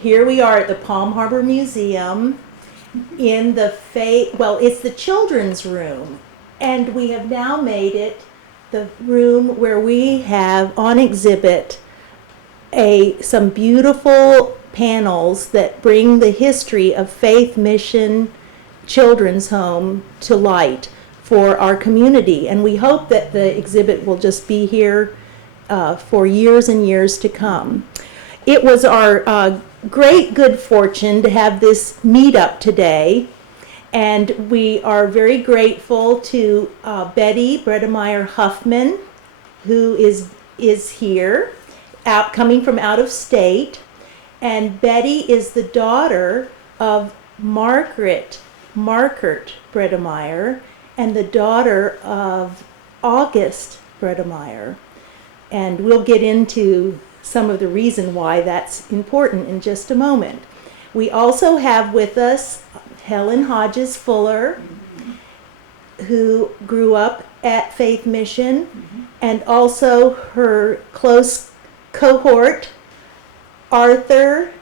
Here we are at the Palm Harbor Museum in the it's the children's room, and we have now made it the room where we have on exhibit some beautiful panels that bring the history of Faith Mission Children's Home to light for our community. And we hope that the exhibit will just be here for years and years to come. It was our great good fortune to have this meetup today, and we are very grateful to Betty Bredemeyer Huffman, who is here, coming from out of state. And Betty is the daughter of Markert Bredemeyer and the daughter of August Bredemeyer. And we'll get into some of the reason why that's important in just a moment. We also have with us Helen Hodges Fuller, who grew up at Faith Mission, and also her close cohort, Arthur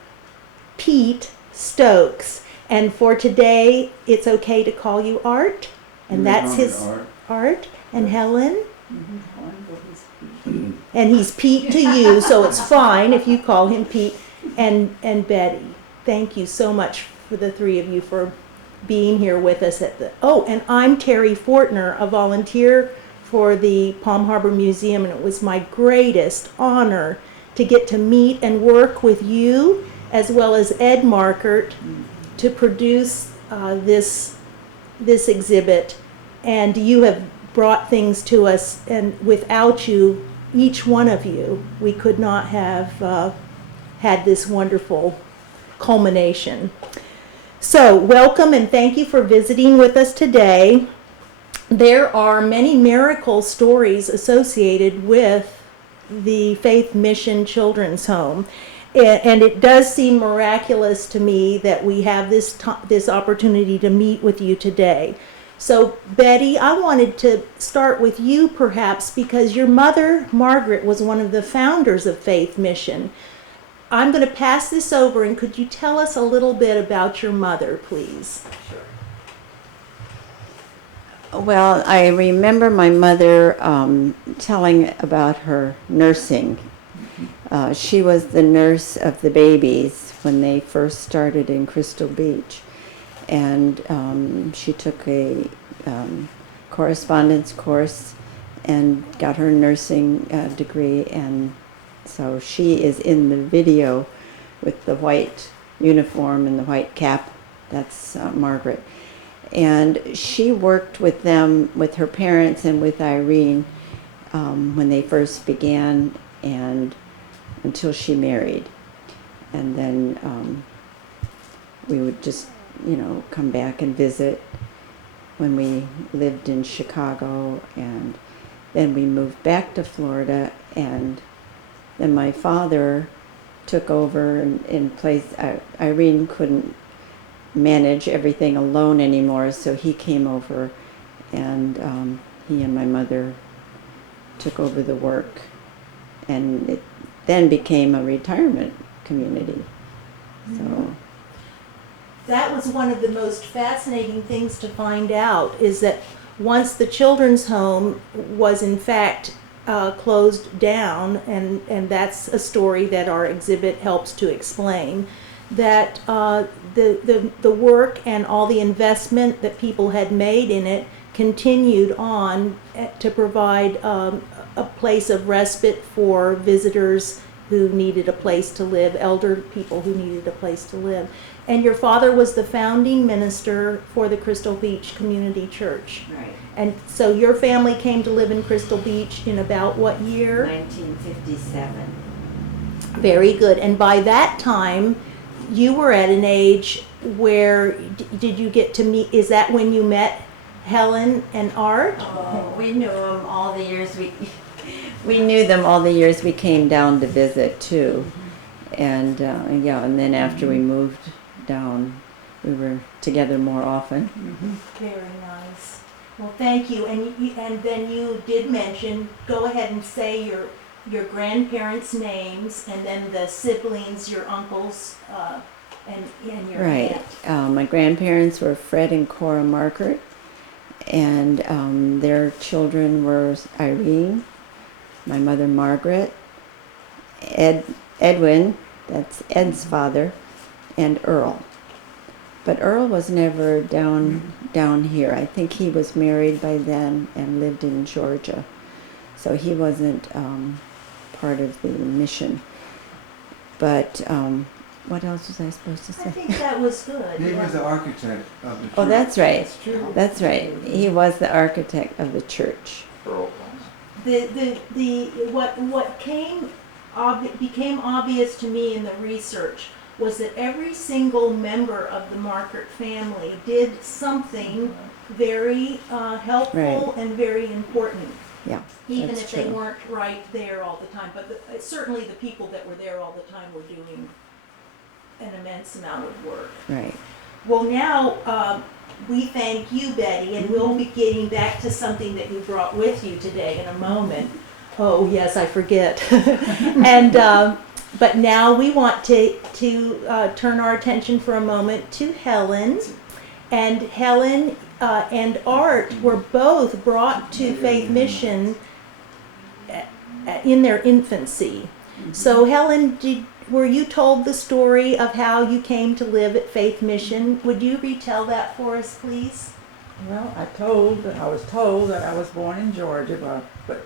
Pete Stokes. And for today, it's okay to call you Art, and that's his Art. And Helen? And he's Pete to you, so it's fine if you call him Pete. And Betty, thank you so much for the three of you for being here with us at the... Oh, and I'm Terry Fortner, a volunteer for the Palm Harbor Museum, and it was my greatest honor to get to meet and work with you, as well as Ed Markert, to produce this exhibit. And you have brought things to us, and without you, each one of you, we could not have had this wonderful culmination. So welcome and thank you for visiting with us today. There are many miracle stories associated with the Faith Mission Children's Home. And it does seem miraculous to me that we have this opportunity to meet with you today. So Betty, I wanted to start with you perhaps because your mother, Margaret, was one of the founders of Faith Mission. I'm going to pass this over, and could you tell us a little bit about your mother, please? Sure. Well, I remember my mother telling about her nursing. She was the nurse of the babies when they first started in Crystal Beach. And she took a correspondence course and got her nursing degree, and so she is in the video with the white uniform and the white cap. That's Margaret. And she worked with them, with her parents and with Irene when they first began and until she married. And then we would just come back and visit when we lived in Chicago, and then we moved back to Florida, and then my father took over in place. Irene couldn't manage everything alone anymore, so he came over, and he and my mother took over the work, and it then became a retirement community. So that was one of the most fascinating things to find out, is that once the children's home was in fact closed down, and that's a story that our exhibit helps to explain, that the work and all the investment that people had made in it continued on to provide a place of respite for visitors who needed a place to live, elder people who needed a place to live. And your father was the founding minister for the Crystal Beach Community Church. right, And so your family came to live in Crystal Beach in about what year? 1957. Very good. And by that time, you were at an age where, did you get to meet, is that when you met Helen and Art? Oh, we knew them all the years we knew them all the years we came down to visit too. And and then after we moved down, we were together more often. Very nice. Well, thank you. And then you did mention, go ahead and say your grandparents' names, and then the siblings, your uncles, and your Right. aunt. My grandparents were Fred and Cora Margaret, and their children were Irene, my mother Margaret, Edwin, that's Ed's father, and Earl. But Earl was never down here. I think he was married by then and lived in Georgia, so he wasn't part of the mission. But what else was I supposed to I say? think that was good. He yeah. was the architect of the church. Oh, that's right. That's true. That's right. He was the architect of the church. What became obvious to me in the research was that every single member of the Margaret family did something very helpful Right. and very important, Yeah, even that's if they true. weren't right there all the time. But certainly the people that were there all the time were doing an immense amount of work. Right. Well, now we thank you, Betty, and we'll be getting back to something that you brought with you today in a moment. Oh, yes, I forget. And but now we want to turn our attention for a moment to Helen. And Helen and Art were both brought to Faith Mission in their infancy. So Helen, were you told the story of how you came to live at Faith Mission? Would you retell that for us, please? Well, I was told that I was born in Georgia, but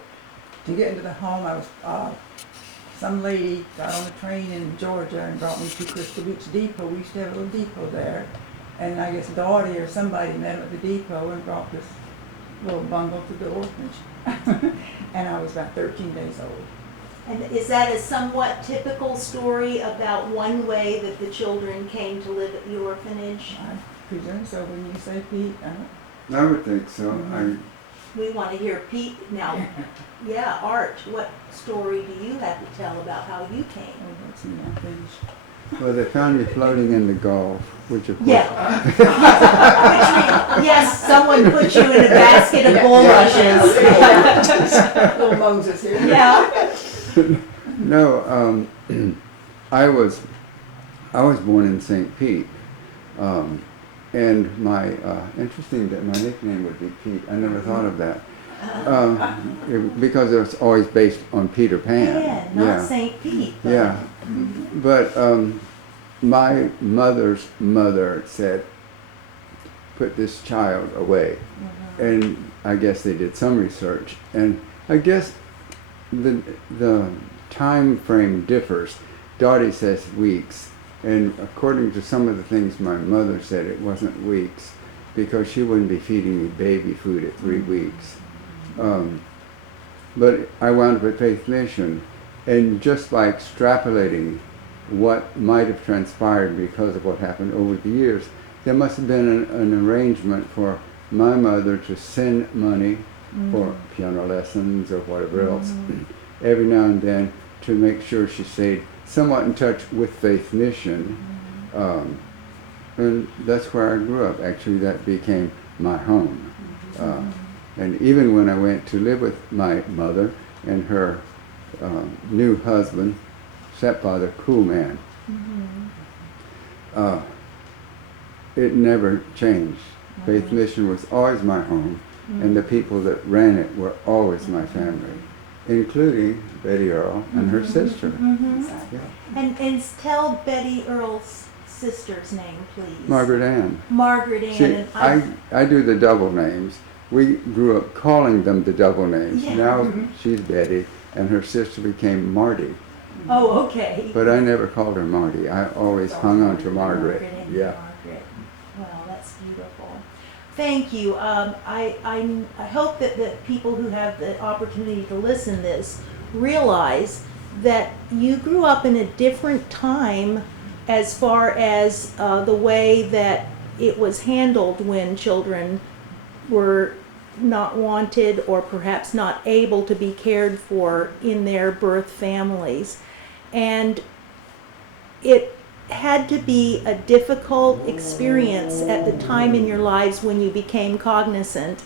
to get into the home, some lady got on a train in Georgia and brought me to Crystal Beach Depot. We used to have a little depot there, and I guess Dottie or somebody met him at the depot and brought this little bundle to the orphanage. And I was about 13 days old. And is that a somewhat typical story about one way that the children came to live at the orphanage? I presume so when you say Pete. I would think so. We want to hear Pete now. Yeah, Art, what story do you have to tell about how you came? Let's see, I finished. Well, they found me floating in the Gulf, which of course. Yeah. Yes, someone put you in a basket of bulrushes. Little Moses here. Yeah. No, I was born in St. Pete, and my interesting that my nickname would be Pete. I never thought of that because it was always based on Peter Pan. Yeah, not St. Pete. But Yeah, but my mother's mother said, "Put this child away," and I guess they did some research, and I guess the time frame differs. Dottie says weeks, and according to some of the things my mother said, it wasn't weeks because she wouldn't be feeding me baby food at 3 weeks. But I wound up at Faith Mission, and just by extrapolating what might have transpired because of what happened over the years, there must have been an arrangement for my mother to send money for piano lessons or whatever else every now and then to make sure she stayed somewhat in touch with Faith Mission. And that's where I grew up. Actually, that became my home. And even when I went to live with my mother and her new husband, stepfather, cool man, it never changed. Faith Mission was always my home, and the people that ran it were always my family, including Betty Earl and her sister. Yeah. And tell Betty Earl's sister's name, please. Margaret Ann. Margaret Ann. See, and I do the double names. We grew up calling them the double names. Yeah. Now she's Betty, and her sister became Marty. Oh, okay. But I never called her Marty. I always hung on to Margaret. and Yeah. Margaret. Well, that's beautiful. Thank you. I hope that the people who have the opportunity to listen to this realize that you grew up in a different time as far as the way that it was handled when children were not wanted or perhaps not able to be cared for in their birth families. And it had to be a difficult experience at the time in your lives when you became cognizant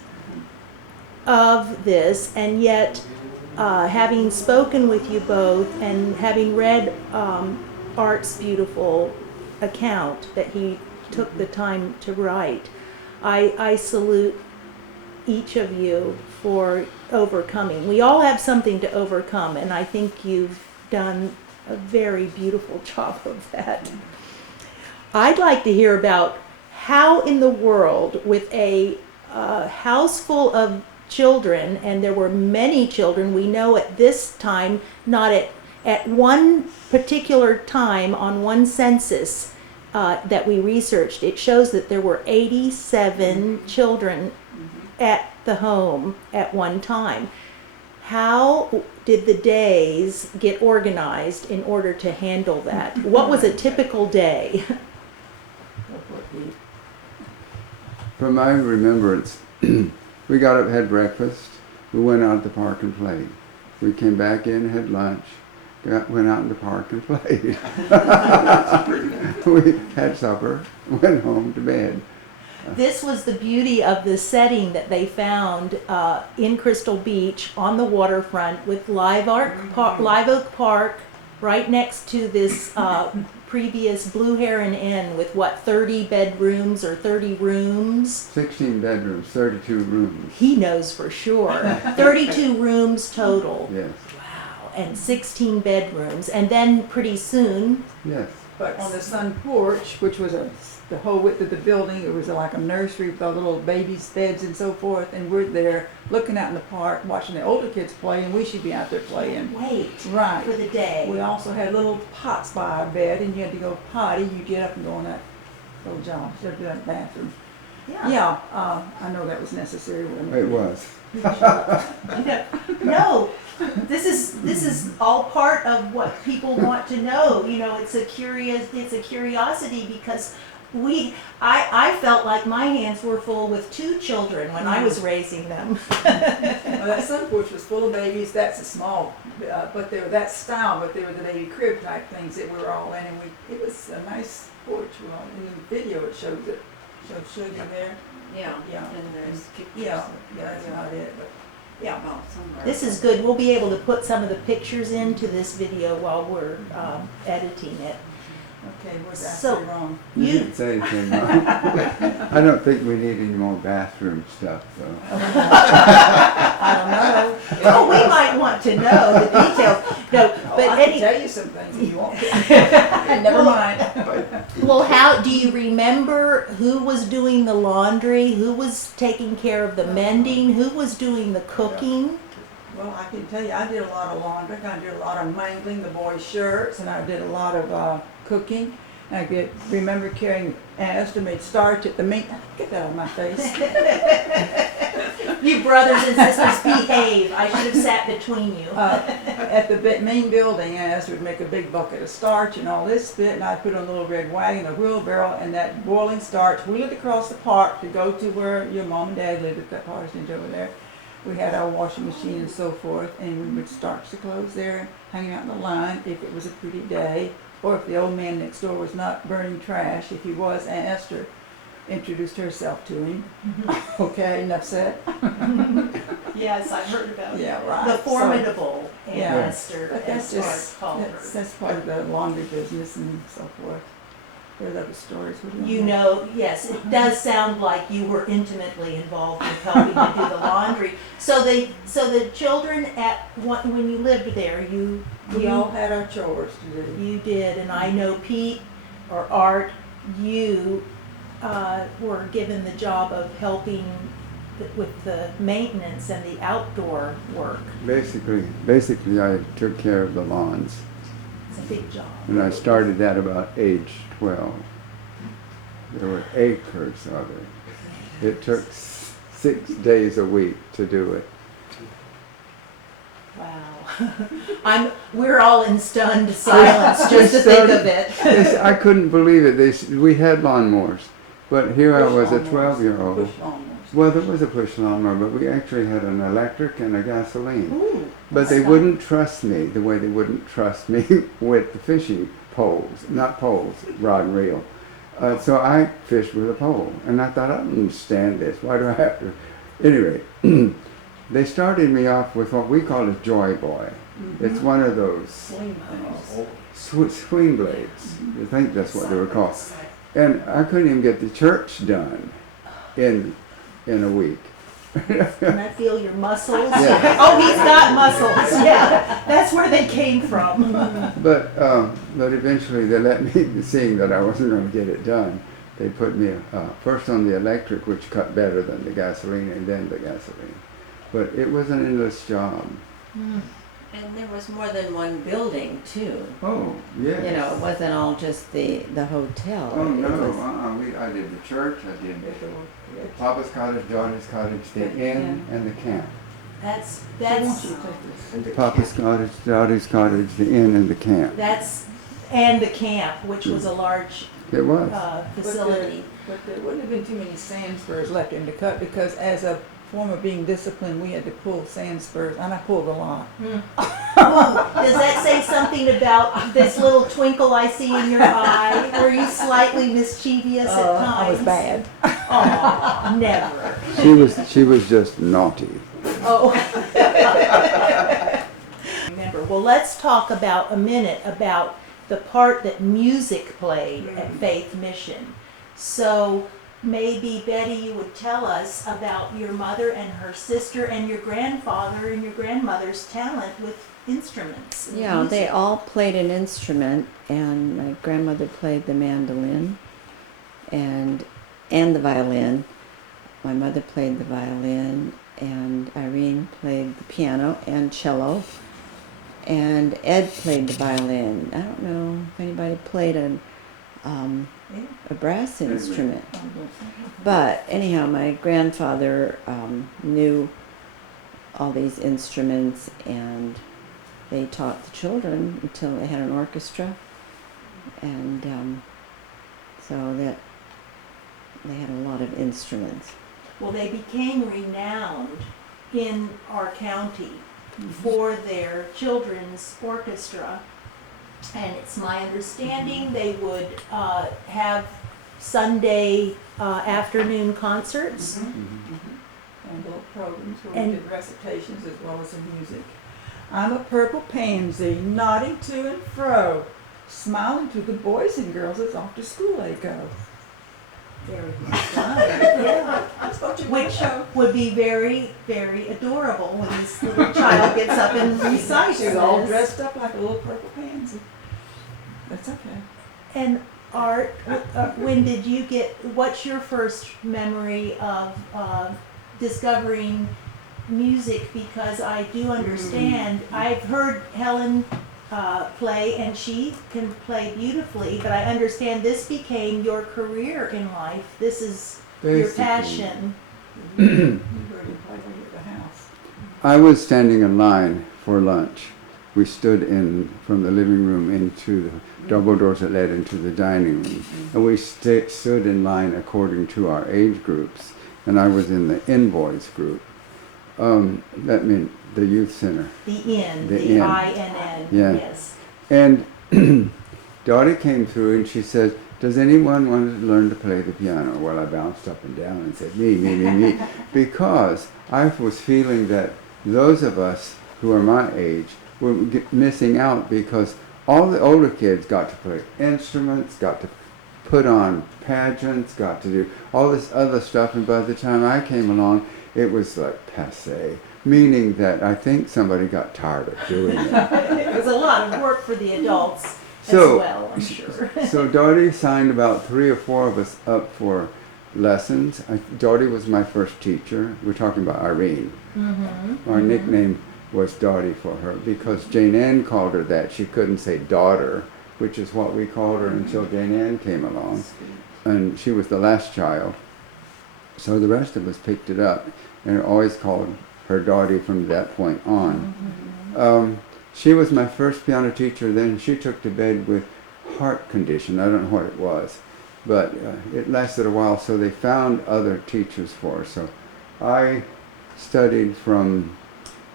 of this, and yet having spoken with you both and having read Art's beautiful account that he took the time to write, I salute each of you for overcoming. We all have something to overcome, and I think you've done a very beautiful job of that. I'd like to hear about how in the world, with a house full of children, and there were many children, we know at this time, not at one particular time on one census that we researched, it shows that there were 87 children at the home at one time. How did the days get organized in order to handle that? What was a typical day? From my remembrance, we got up, had breakfast, we went out to the park and played. We came back in, had lunch, went out in the park and played. We had supper, went home to bed. This was the beauty of the setting that they found in Crystal Beach on the waterfront with Live Oak Park right next to this previous Blue Heron Inn with what, 30 bedrooms or 30 rooms? 16 bedrooms, 32 rooms. He knows for sure. 32 rooms total. Yes, Wow. And 16 bedrooms. And then pretty soon, yes. But on the sun porch, which was the whole width of the building, it was like a nursery with all the little babies' beds and so forth, and we're there looking out in the park, watching the older kids play, and we should be out there playing. wait Right. for the day. We also had little pots by our bed, and you had to go potty. You get up and go in that little job, so do that bathroom. Yeah, I know that was necessary. It was. No, this is all part of what people want to know. You know, it's a curiosity because I felt like my hands were full with 2 children when I was raising them. Well, that sun porch was full of babies. That's a small, but they were that style, but they were the baby crib type things that we were all in, and it was a nice porch. Well, in the video it shows it. Showed you there. Yeah. Yeah. And there's pictures. Yeah, that's about it. But yeah. Oh, somewhere. This is good. We'll be able to put some of the pictures into this video while we're editing it. Okay, was that So- wrong? You You- didn't say anything wrong. I don't think we need any more bathroom stuff, though. I don't know. Oh, we might want to know the details. No, Oh, but I can tell you some things if you want to. Never mind. well, how do you remember who was doing the laundry? Who was taking care of the mending? Who was doing the cooking? Well, I can tell you, I did a lot of laundry. I did a lot of mangling the boys' shirts, and I did a lot of cooking. I remember carrying to make starch at the meat. Get that out of my face. You brothers and sisters behave. I should have sat between you. At the main building, Asked would make a big bucket of starch and all this bit, and I'd put on a little red wagon, a wheelbarrow, and that boiling starch, wheel it across the park to go to where your mom and dad lived at that parsonage over there. We had our washing machine and so forth, and we would starch the clothes there, hanging out in the line if it was a pretty day, or if the old man next door was not burning trash. If he was, Aunt Esther introduced herself to him. Okay, enough said. Yes, I heard about Yeah, right. the formidable Aunt Yeah. Esther, But as that's Clark called her. that's part of the laundry business and so forth. There are other stories. You know, yes, it does sound like you were intimately involved with helping to do the laundry. So the children when you lived there, We all had our chores to do. you did, and I know Pete or Art, you were given the job of helping with the maintenance and the outdoor work. Basically, I took care of the lawns, It's a big job. and I started at about age 12. There were acres of it. It took 6 days a week to do it. Wow. We're all in stunned silence just to think of it. I couldn't believe it. We had lawnmowers, but here I was, a Push 12-year-old. lawnmowers. Well, there was a push lawnmower, but we actually had an electric and a gasoline. Ooh, But they that's wouldn't trust me the way they wouldn't trust me with the fishing poles, not poles, rod and reel. So I fished with a pole, and I thought, I don't understand this. Why do I have to? Anyway, they started me off with what we call a joy boy. It's one of those swing blades. I think that's what they were called. And I couldn't even get the church done in a week. Can I feel your muscles? Yeah. Oh, he's got muscles. Yeah, that's where they came from. But eventually they let me, seeing that I wasn't going to get it done, they put me first on the electric, which cut better than the gasoline, and then the gasoline. But it was an endless job. And there was more than one building too. Oh, yes. You know, it wasn't all just the hotel. Oh, It no. was- I did the church, I did Papa's cottage, Daughter's cottage, the inn, and the camp. That's Papa's cottage, Daughter's cottage, the inn, and the camp. and the camp, which was a large It was. facility. But there wouldn't have been too many sand spurs left in the cut because as a form of being disciplined, we had to pull sand spurs, and I pulled a lot. Does that say something about this little twinkle I see in your eye? Were you slightly mischievous at times? I was bad. Oh, never. She was just naughty. Oh. Remember, well, let's talk about a minute about the part that music played at Faith Mission. So maybe Betty, you would tell us about your mother and her sister and your grandfather and your grandmother's talent with instruments. and Yeah, music. they all played an instrument, and my grandmother played the mandolin and the violin. My mother played the violin, and Irene played the piano and cello, and Ed played the violin. I don't know if anybody played a brass instrument. But anyhow, my grandfather knew all these instruments, and they taught the children until they had an orchestra, and so that they had a lot of instruments. Well, they became renowned in our county for their children's orchestra. And it's my understanding they would have Sunday afternoon concerts. And little programs where And- we did recitations as well as the music. I'm a purple pansy, nodding to and fro, smiling to the boys and girls as off to school they go. Very much done. Yeah. That's what you Which would be very, very adorable when this little child gets up and recites She's all this. dressed up like a little purple pansy. That's okay. And Art, when did you what's your first memory of discovering music? Because I do understand, I've heard Helen play, and she can play beautifully, but I understand this became your career in life. This is your Basically. passion. You heard him play when you were at the house. I was standing in line for lunch. We stood from the living room into the double doors that led into the dining room. And we stood in line according to our age groups. And I was in the in-boys group. That meant the youth center. The Inn, The the Inn. INN, Yeah. yes. And Dottie came through and she said, "Does anyone want to learn to play the piano?" Well, I bounced up and down and said, me. Because I was feeling that those of us who are my age were missing out, because all the older kids got to play instruments, got to put on pageants, got to do all this other stuff, and by the time I came along, it was like passé, meaning that I think somebody got tired of doing it. It was a lot of work for the adults So- as well, I'm sure. So Dottie signed about 3 or 4 of us up for lessons. Dottie was my first teacher. We're talking about Irene. Our nickname was Dottie for her because Jane Ann called her that. She couldn't say daughter, which is what we called her until Jane Ann came along. And she was the last child. So the rest of us picked it up and always called her Dottie from that point on. She was my first piano teacher. Then she took to bed with heart condition. I don't know what it was, but it lasted a while, so they found other teachers for her. So I studied from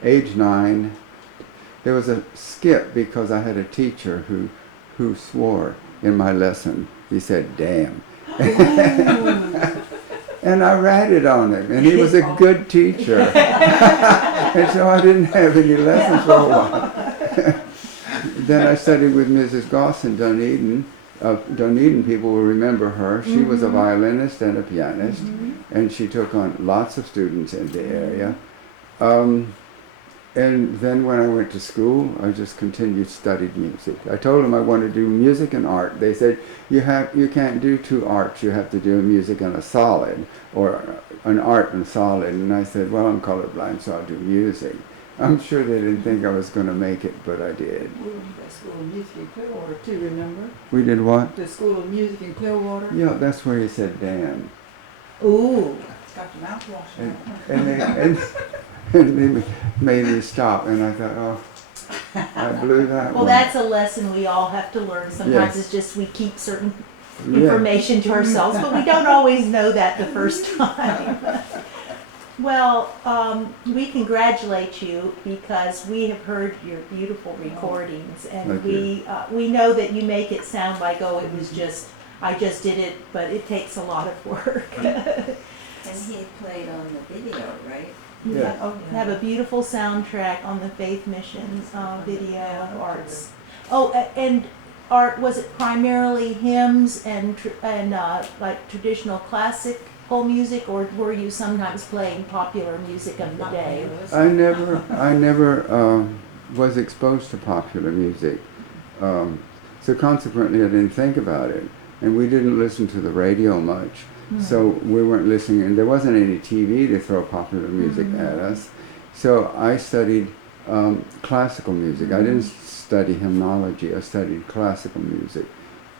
age 9. There was a skip because I had a teacher who swore in my lesson. He said, "Damn." And I ratted on him, and he was a good teacher. And so I didn't have any lessons for a while. Then I studied with Mrs. Goss in Dunedin. Dunedin people will remember her. She was a violinist and a pianist, and she took on lots of students in the area. And then when I went to school, I just continued studied music. I told them I wanted to do music and art. They said, you can't do two arts. You have to do a music and a solid, or an art and solid. And I said, well, I'm colorblind, so I'll do music. I'm sure they didn't think I was going to make it, but I did. We went to the School of Music in Clearwater too, remember? We did what? The School of Music in Clearwater. Yeah, that's where he said damn. Ooh. It's got your mouthwash And, on. and they made me stop, and I thought, oh, I blew that Well, one. that's a lesson we all have to learn. Sometimes Yes. it's just we keep certain Yeah. information to ourselves, but we don't always know that the first time. Well, we congratulate you because we have heard your beautiful recordings, and Thank you. we know that you make it sound like, oh, it was just, I just did it, but it takes a lot of work. And he played on the video, right? Yeah. Oh, Have a beautiful soundtrack on the Faith Missions video and arts. Oh, and art, was it primarily hymns and like traditional classical music, or were you sometimes playing popular music of the day? I never was exposed to popular music, so consequently I didn't think about it, and we didn't listen to the radio much, so we weren't listening, and there wasn't any TV to throw popular music at us, so I studied classical music. I didn't study hymnology, I studied classical music,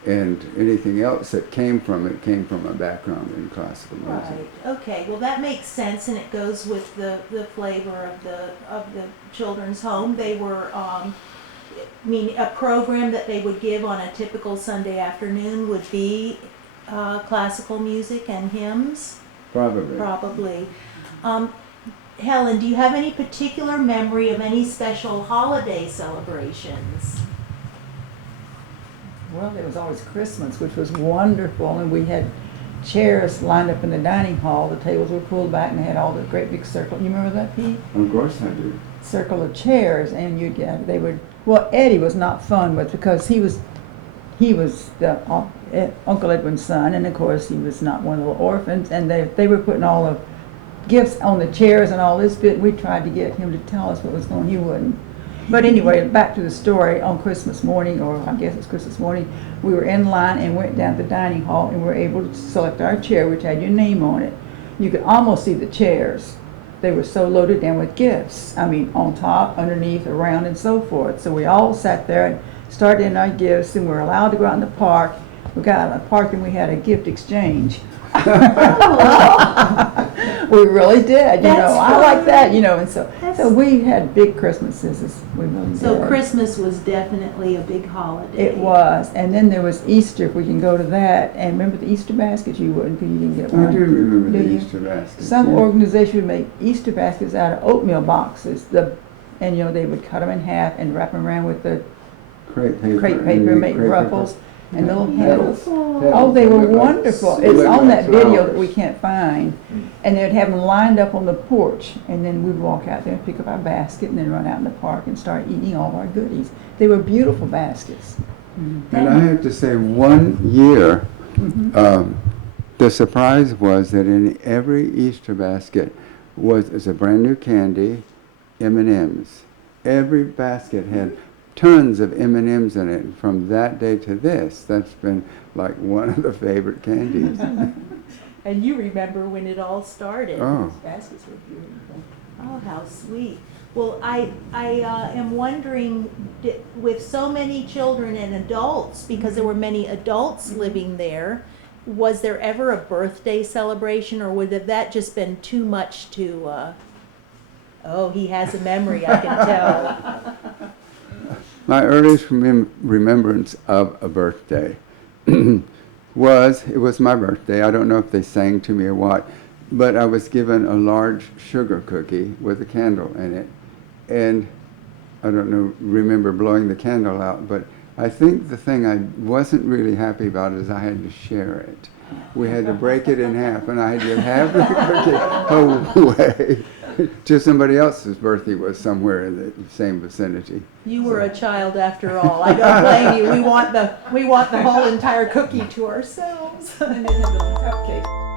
and anything else that came from a background in classical music. Right. Okay. Well, that makes sense, and it goes with the flavor of the children's home. They were, I mean, a program that they would give on a typical Sunday afternoon would be classical music and hymns. Probably. Probably. Helen, do you have any particular memory of any special holiday celebrations? Well, there was always Christmas, which was wonderful, and we had chairs lined up in the dining hall. The tables were pulled back, and they had all the great big circle. You remember that, Pete? Of course I do. Circle of chairs, and you'd get. They would. Well, Eddie was not fun, but because he was the Uncle Edwin's son, and of course he was not one of the orphans. And they were putting all the gifts on the chairs and all this bit. We tried to get him to tell us what was going on. He wouldn't. But anyway, back to the story. On Christmas morning, or I guess it's Christmas morning, we were in line and went down to the dining hall and were able to select our chair, which had your name on it. You could almost see the chairs. They were so loaded down with gifts. I mean, on top, underneath, around, and so forth. So we all sat there and started in our gifts, and we were allowed to go out in the park. We got out in the park and we had a gift exchange. We really did, you That's know. I like fun. that, you know, and so That's- we had big Christmases. We really So did. Christmas was definitely a big holiday. It was, and then there was Easter. If we can go to that, and remember the Easter baskets? You wouldn't, because you didn't get one. I do remember Do the you? Easter baskets. Some yeah. organization would make Easter baskets out of oatmeal boxes. And you know, they would cut them in half and wrap them around with the crepe paper, crepe and paper, make make crepe ruffles and little handles. Beautiful. Oh, they They were look like wonderful. they It's look on like that video that flowers. we can't find. And they'd have them lined up on the porch, and then we'd walk out there and pick up our basket and then run out in the park and start eating all of our goodies. They were beautiful baskets. And I have to say, one year, Mm-hmm. the surprise was that in every Easter basket was a brand new candy, M&Ms. Every basket had tons of M&Ms in it. From that day to this, that's been like one of the favorite candies. And you remember when it all started. Oh. Those baskets were beautiful. Oh, how sweet. Well, I am wondering, with so many children and adults, because there were many adults living there, was there ever a birthday celebration, or would have that just been too much to, oh, he has a memory, I can tell. My earliest remembrance of a birthday it was my birthday. I don't know if they sang to me or what, but I was given a large sugar cookie with a candle in it. And I don't know, remember blowing the candle out, but I think the thing I wasn't really happy about is I had to share it. We had to break it in half, and I had to have the cookie away to somebody else's birthday was somewhere in the same vicinity. You were a child after all. I don't blame you. We want the whole entire cookie to ourselves. And they had the cupcakes.